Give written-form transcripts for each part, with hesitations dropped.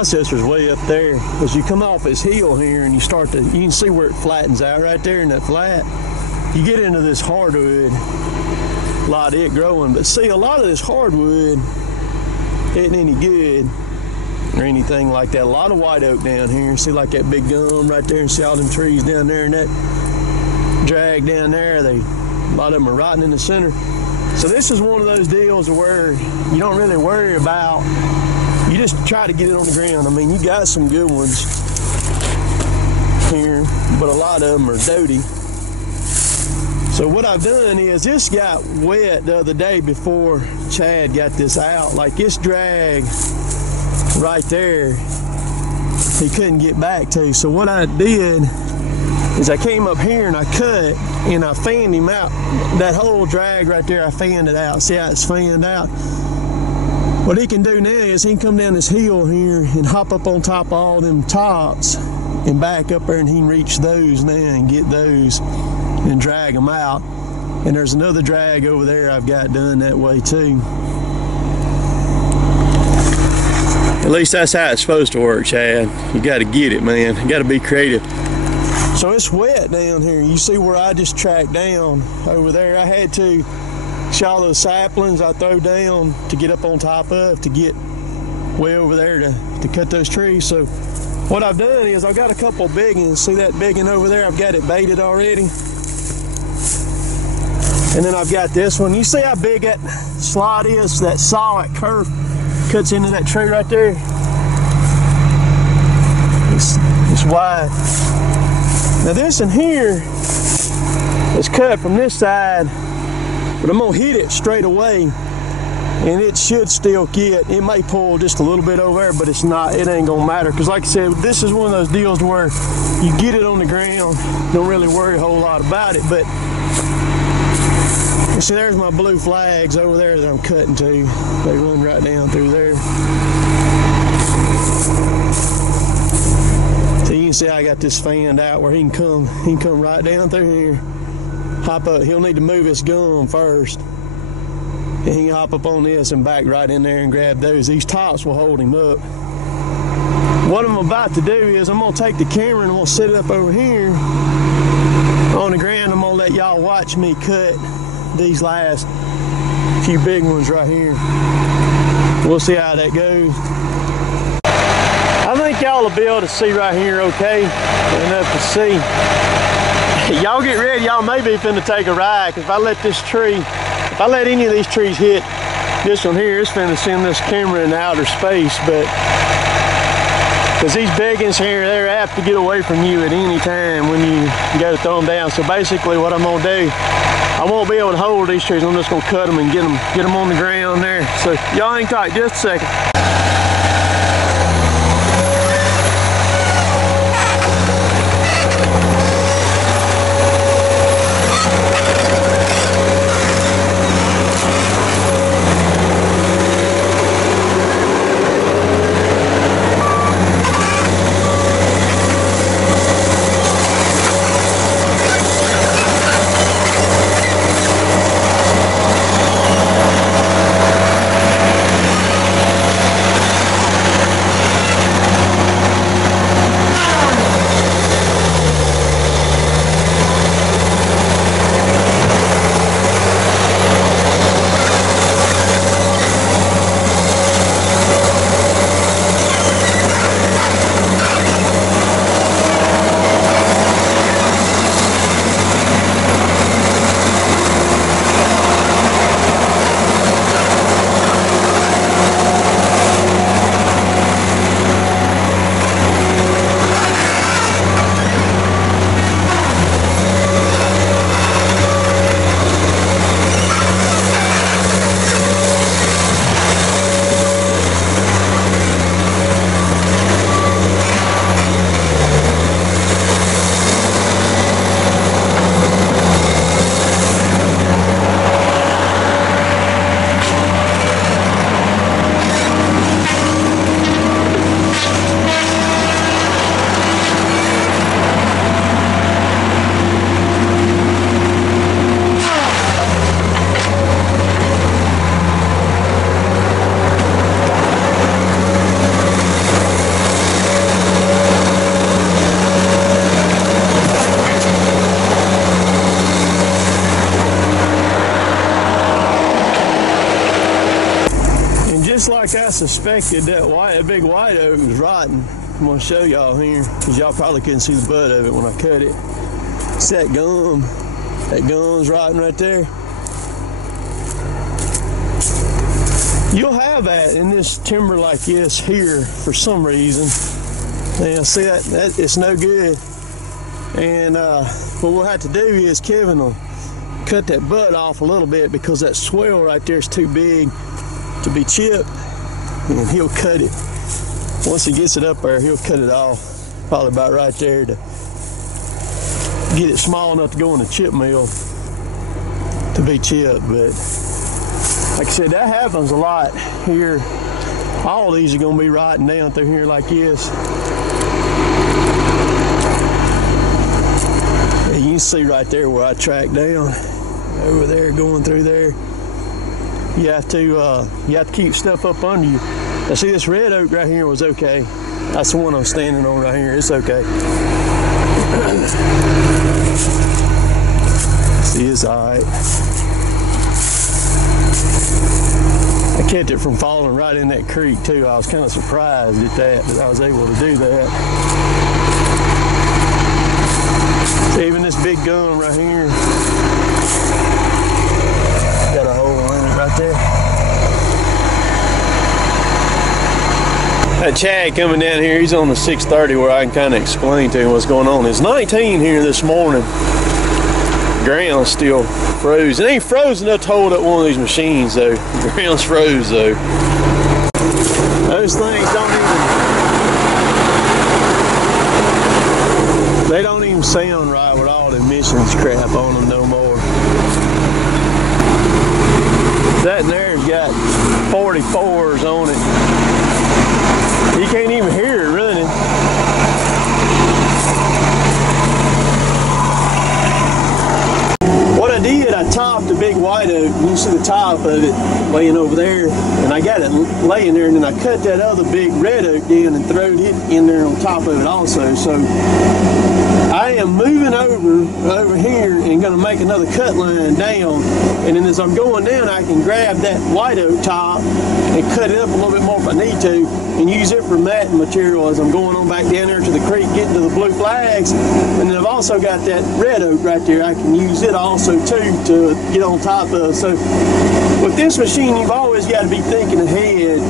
processor's way up there. As you come off this hill here and you start to, you can see where it flattens out right there in that flat. You get into this hardwood, a lot of it growing, but see, a lot of this hardwood isn't any good or anything like that. A lot of white oak down here. See, like that big gum right there, and see all them trees down there and that drag down there. A lot of them are rotting in the center. So this is one of those deals where you don't really worry about, you just try to get it on the ground. I mean, you got some good ones here, but a lot of them are doty. So what I've done is, this got wet the other day before Chad got this out. Like this drag right there, he couldn't get back to. So what I did is I came up here and I cut and I fanned him out. That whole drag right there, I fanned it out. See how it's fanned out? What he can do now is he can come down this hill here and hop up on top of all them tops and back up there, and he can reach those now and get those and drag them out. And there's another drag over there I've got done that way too. At least that's how it's supposed to work, Chad. You got to get it, man. You got to be creative. So it's wet down here. You see where I just tracked down over there. I had to see all those saplings I throw down to get up on top of, to get way over there to cut those trees. So what I've done is I've got a couple big ones. See that big one over there? I've got it baited already. And then I've got this one. You see how big that slot is? That saw, that curve cuts into that tree right there. It's wide. Now this in here is cut from this side, but I'm gonna hit it straight away, and it should still get. It may pull just a little bit over there, but it's not. It ain't gonna matter, because like I said, this is one of those deals where you get it on the ground, don't really worry a whole lot about it. But you see, there's my blue flags over there that I'm cutting to. They run right down through there. So you can see I got this fanned out where he can come right down through here, hop up. He'll need to move his gum first, and he can hop up on this and back right in there and grab those. These tops will hold him up. What I'm about to do is I'm gonna take the camera and I'm gonna set it up over here on the ground. I'm gonna let y'all watch me cut these last few big ones right here. We'll see how that goes. I think y'all will be able to see right here okay, enough to see. Y'all get ready, y'all may be finna take a ride, because if I let any of these trees hit this one here, it's finna send this camera into outer space. But because these big ones here, they're apt to get away from you at any time when you go to throw them down. So basically what I'm gonna do, I won't be able to hold these trees. I'm just gonna cut them and get them on the ground there. So y'all hang tight just a second. like I suspected, that big white oak was rotten. I'm gonna show y'all here, because y'all probably couldn't see the butt of it when I cut it. It's that gum. That gum's rotten right there. You'll have that in this timber like this here for some reason. Now see that it's no good. And what we'll have to do is Kevin will cut that butt off a little bit, because that swell right there is too big to be chipped, and he'll cut it. Once he gets it up there, he'll cut it off, probably about right there, to get it small enough to go in the chip mill to be chipped. But like I said, that happens a lot here. All these are going to be rotting down through here like this. And you can see right there where I tracked down, over there, going through there. You have to keep stuff up under you. Now see, this red oak right here was okay. That's the one I'm standing on right here. It's okay. See, it's alright. I kept it from falling right in that creek too. I was kind of surprised at that I was able to do that. See, even this big gum right here, got a hole in it right there. That Chad coming down here, he's on the 630 where I can kind of explain to him what's going on. It's 19 here this morning. The ground's still froze. It ain't frozen enough to hold up one of these machines though. The ground's froze though. Those things they don't even sound right with all the emissions crap on them no more. That there's got 44s on it. You can't even hear it running. What I did, I topped the big white oak. You can see the top of it laying over there, and I got it laying there, and then I cut that other big red oak down and throwed it in there on top of it also. So I am moving over here and going to make another cut line down, and then as I'm going down, I can grab that white oak top and cut it up a little bit more if I need to, and use it for matting material as I'm going on back down there to the creek, getting to the blue flags. And then I've also got that red oak right there. I can use it also too to get on top of. So with this machine, you've always got to be thinking ahead,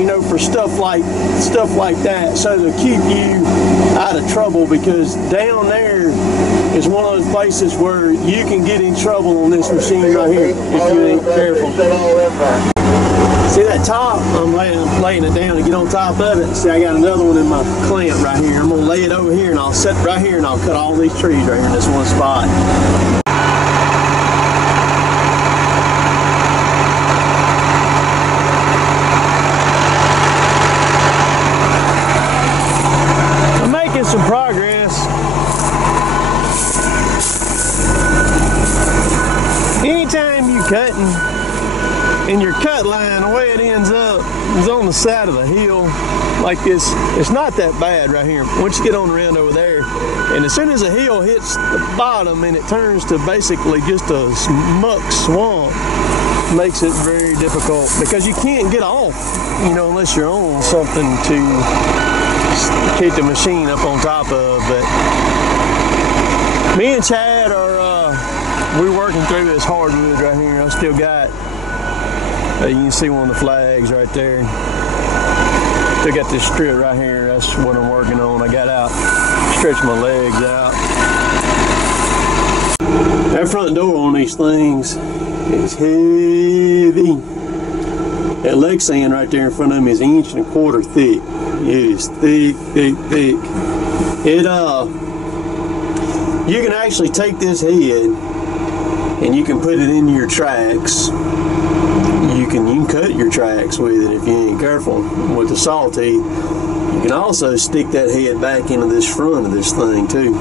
you know, for stuff like that, so to keep you out of trouble, because down there is one of those places where you can get in trouble on this machine right here if you ain't careful. See that top? I'm laying it down to get on top of it. See, I got another one in my clamp right here. I'm gonna lay it over here, and I'll set it right here, and I'll cut all these trees right here in this one spot. I'm making some progress. Anytime you cutting, and your cut line, the way it ends up is on the side of a hill like this. It's not that bad right here. Once you get on around over there, and as soon as a hill hits the bottom and it turns to basically just a muck swamp, makes it very difficult, because you can't get off, you know, unless you're on something to keep the machine up on top of. But me and Chad are we're working through this hardwood right here. I still got you can see one of the flags right there. Still got this strip right here. That's what I'm working on. I got out, stretched my legs out. That front door on these things is heavy. That leg sand right there in front of me is 1.25 inches thick. It is thick, thick, thick. You can actually take this head and you can put it into your tracks. You can cut your tracks with it if you ain't careful with the saw teeth. You can also stick that head back into this front of this thing too,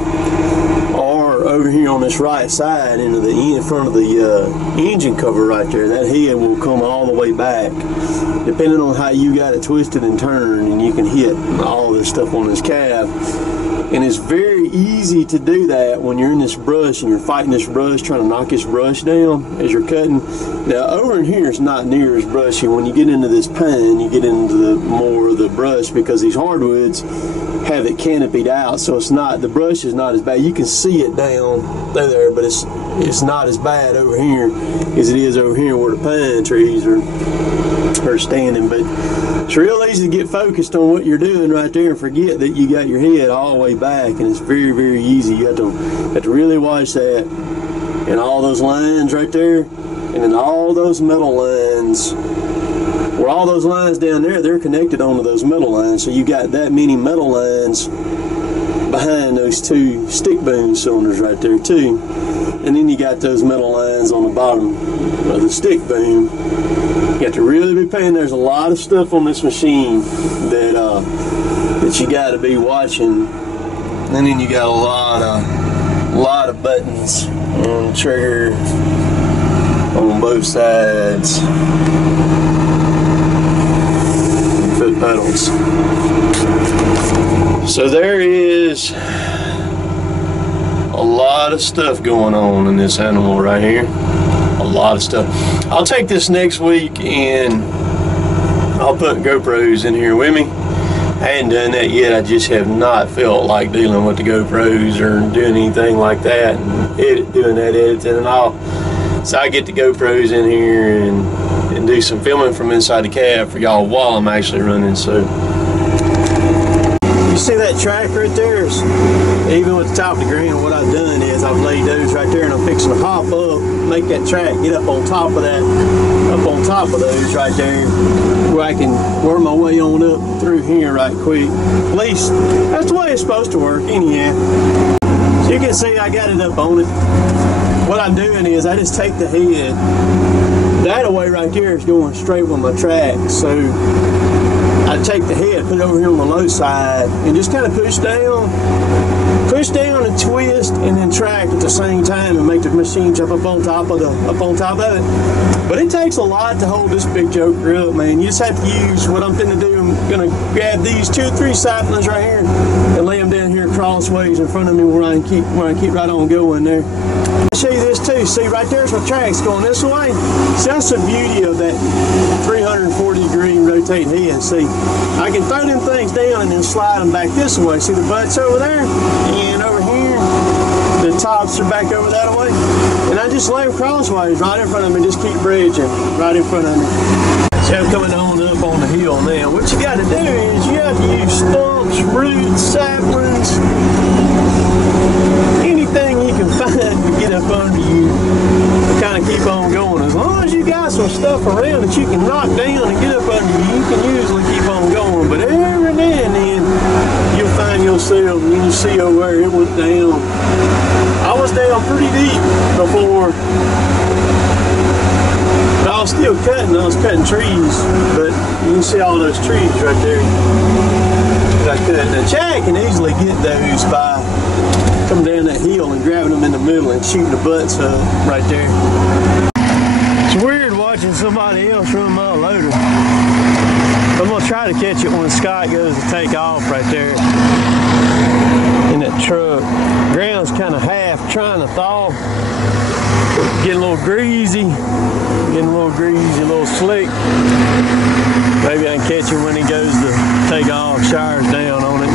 or over here on this right side into the front of the engine cover right there. That head will come all the way back, depending on how you got it twisted and turned, and you can hit all this stuff on this cab. And it's very easy to do that when you're in this brush and you're fighting this brush, trying to knock this brush down as you're cutting. Now over in here it's not near as brushy. When you get into this pine, you get into the more of the brush, because these hardwoods have it canopied out, so it's not, the brush is not as bad. You can see it down there, but it's not as bad over here as it is over here where the pine trees are standing. But it's real easy to get focused on what you're doing right there and forget that you got your head all the way back, and it's very, very easy. You have to really watch that. And all those lines right there, and then all those metal lines, where all those lines down there, they're connected onto those metal lines. So you got that many metal lines behind those two stick boom cylinders right there too. And then you got those metal lines on the bottom of the stick boom. You have to really be paying. There's a lot of stuff on this machine that you got to be watching. And then you got a lot of buttons on the trigger on both sides. Foot pedals. So there is a lot of stuff going on in this animal right here. A lot of stuff. I'll take this next week and I'll put GoPros in here with me. I hadn't done that yet. I just have not felt like dealing with the GoPros or doing anything like that, and doing that editing and all. So I get the GoPros in here and do some filming from inside the cab for y'all while I'm actually running. So you see that track right there? Even with the top of the green, what I've done is I've laid those right there, and I'm fixing to hop up, make that track, get up on top of that, up on top of those right there, where I can work my way on up through here right quick. At least that's the way it's supposed to work anyhow. So you can see I got it up on it. What I'm doing is I just take the head, that away right there is going straight with my track. So I take the head, put it over here on the low side, and just kind of push down and twist, and then track at the same time, and make the machine jump up on top of it. But it takes a lot to hold this big joker up, man. You just have to use what I'm finna do. I'm gonna grab these 2 or 3 saplings right here and lay them down here crossways in front of me where I can keep right on going there. I'll show you this too. See, right there's my tracks going this way. See, that's the beauty of that 340-degree rotating head. See, I can throw them things down and then slide them back this way. See the butts over there? And over here, the tops are back over that way. And I just lay them crossways right in front of me. Just keep bridging right in front of me. So I'm coming on up on the hill now. What you got to do is you have to use stumps, roots, saplings, anything you can find to get up under you to kind of keep on going. As long as you got some stuff around that you can knock down and get up under you can usually keep on going. But every now and then you'll find yourself, and you see over there, it went down. I was down pretty deep before. But I was still cutting. I was cutting trees, but you can see all those trees right there that I cut. Now Chad can easily get those by coming down that hill and grabbing them in the middle and shooting the butts up right there. It's weird watching somebody else run my loader. I'm gonna try to catch it when Scott goes to take off right there in that truck. Ground's kind of half trying to thaw, getting a little greasy, a little slick. Maybe I can catch him when he goes to take off, showers down on it.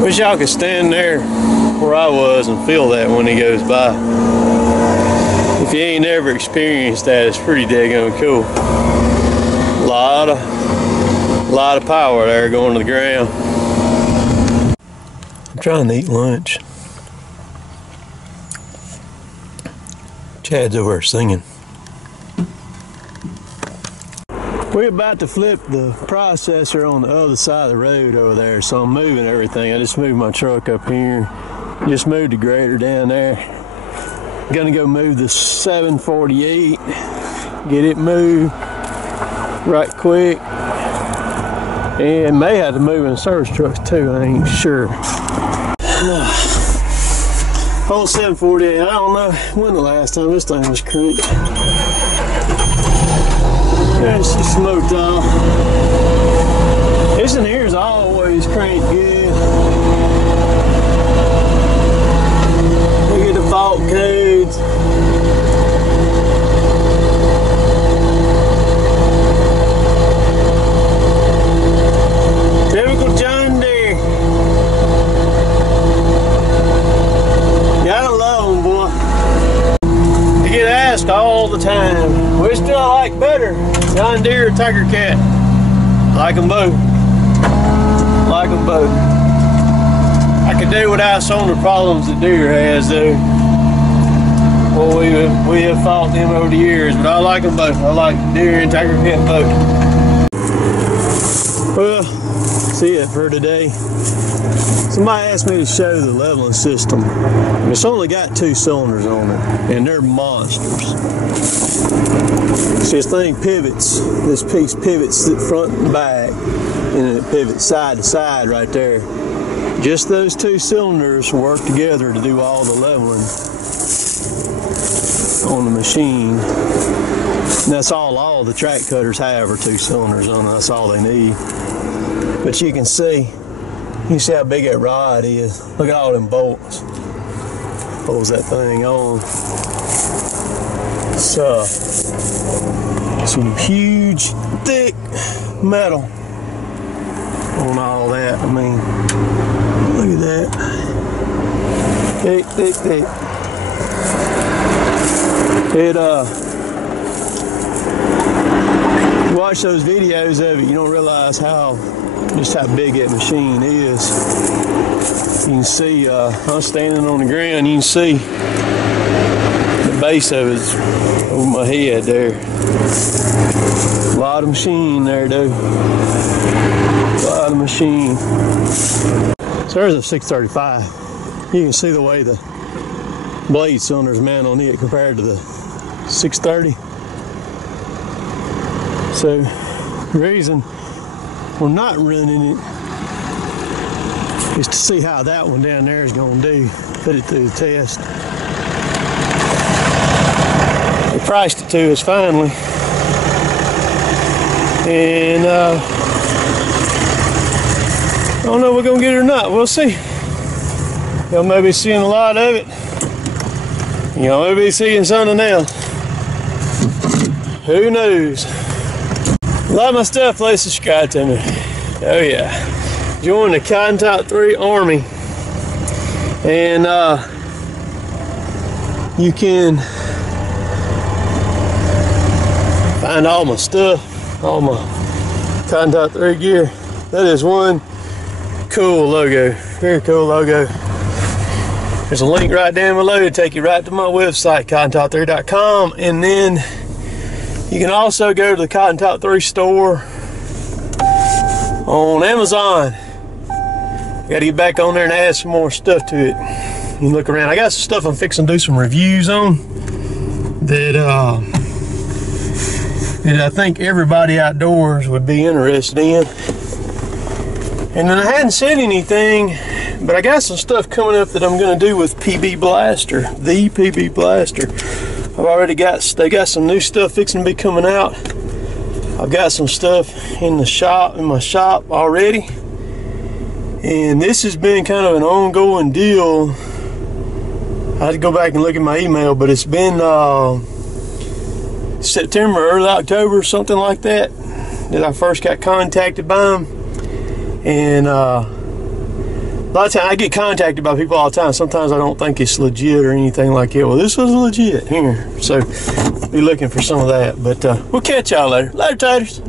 Wish y'all could stand there I was and feel that when he goes by. If you ain't ever experienced that, it's pretty daggone cool. Lot of power there going to the ground. I'm trying to eat lunch. Chad's over there singing. We're about to flip the processor on the other side of the road over there, so I'm moving everything. I just moved my truck up here. Just moved the grader down there. Gonna go move the 748, get it moved right quick. And may have to move in the service trucks too, I ain't sure. Old 748, I don't know when the last time this thing was cranked. Yeah, she smoked off. This in here is always cranked good. Look at the fault codes. Typical John Deere. Gotta love them, boy. You get asked all the time, which do I like better, John Deere or Tigercat? Like them both. Like them both. I could do without some of the problems that Deere has, though. Well, we have fought them over the years, but I like them both. I like Deere and Tigercat both. Well, that's it for today. Somebody asked me to show the leveling system. It's only got 2 cylinders on it, and they're monsters. See, this thing pivots. This piece pivots front and back, and it pivots side to side right there. Just those 2 cylinders work together to do all the leveling on the machine. And that's all the track cutters have are 2 cylinders on it. That's all they need. But you can see how big that rod is. Look at all them bolts. Pulls that thing on. So, some huge, thick metal on all that. I mean, look at that. Thick, thick, thick. You watch those videos of it, you don't realize just how big that machine is. You can see, I'm standing on the ground, you can see the base of it's over my head there. A lot of machine there, dude. A lot of machine. So there's a 635. You can see the way the blade cylinders mount on it compared to the 630. So the reason we're not running it is to see how that one down there is going to do. Put it through the test. We priced it to us finally. And I don't know if we're going to get it or not. We'll see. Y'all may be seeing a lot of it. Y'all may be seeing something else. Who knows? Like my stuff, please subscribe to me. Oh yeah. Join the Tigercat 3 Army. And you can find all my stuff, all my Tigercat 3 gear. That is one cool logo. Very cool logo. There's a link right down below to take you right to my website, tigercat3.com, and then you can also go to the Tigercat 3 store on Amazon. You gotta get back on there and add some more stuff to it. You can look around. I got some stuff I'm fixing to do some reviews on that I think everybody outdoors would be interested in. And then I hadn't said anything, but I got some stuff coming up that I'm gonna do with PB Blaster, the PB Blaster. They got some new stuff fixing to be coming out. I've got some stuff in my shop already. And this has been kind of an ongoing deal. I had to go back and look at my email, but it's been September, early October, something like that I first got contacted by them. And A lot of times I get contacted by people all the time. Sometimes I don't think it's legit or anything like that. Well, this was legit here. So be looking for some of that. But we'll catch y'all later. Later, taters.